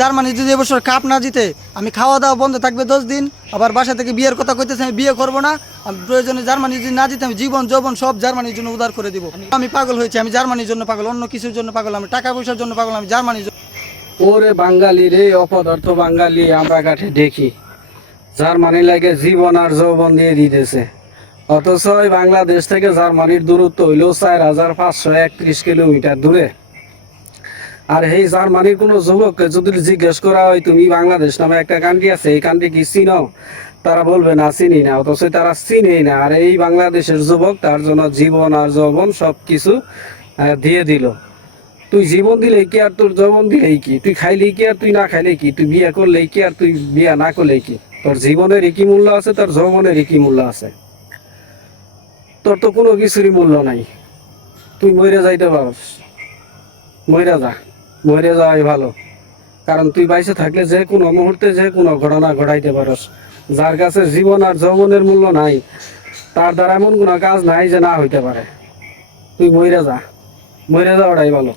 Germany যদি এবছর cup না জিতে আমি খাওয়া দাওয়া বন্ধ থাকবে 10 দিন। আবার বাসা থেকে বিয়ের কথা কইতেছে, আমি বিয়ে করবো না। আমি প্রয়োজনে জার্মানি যদি না জিতে আমি জীবন যৌবন সব জার্মানির জন্য উদার করে দিব। আমি পাগল হয়েছি, আমি জার্মানির জন্য পাগল, অন্য কিছুর জন্য পাগল, আমি টাকা পয়সার জন্য পাগল, আমি জার্মানির জন্য। ওরে বাঙালি রে, অপদার্থ বাঙালি আমরা কাঠে দেখি জার্মানি লাগে জীবন আর যৌবন দিয়ে দিতেছে, অথচ বাংলাদেশ থেকে জার্মানির দূরত্ব হইল 4531 কিলোমিটার দূরে। আর এই জার্মানির কোনো যুবককে যদি জিজ্ঞেস করা হয় তুমি বাংলাদেশ নামে একটা কান্ট্রি আছে, এই কান্ট্রি কি চিনো, তারা বলবে না চিনি না, অথচ তারা চিনেই না। আর এই বাংলাদেশের যুবক তার জন্য জীবন আর যৌবন সব কিছু দিয়ে দিল। তুই জীবন দিলেই কি আর তোর যৌবন দিলেই কি, তুই খাইলেই কি আর তুই না খাইলেই কি, তুই বিয়ে করলেই কি আর তুই বিয়ে না করলেই কি, তোর জীবনের একই মূল্য আছে, তোর যৌবনের একই মূল্য আছে। তোর তো কোনো কিছুরই মূল্য নাই। তুই মরে যাইতে পারস, মরে যা, মরে যাওয়াই ভালো। কারণ তুই বাইসে থাকলে যে কোনো মুহূর্তে যে কোনো ঘটনা ঘটাইতে পারস। যার কাছে জীবন আর যৌবনের মূল্য নাই, তার দ্বারা এমন কোনো কাজ নাই যে না হইতে পারে। তুই মরে যা, মরে যাওয়াটাই ভালো।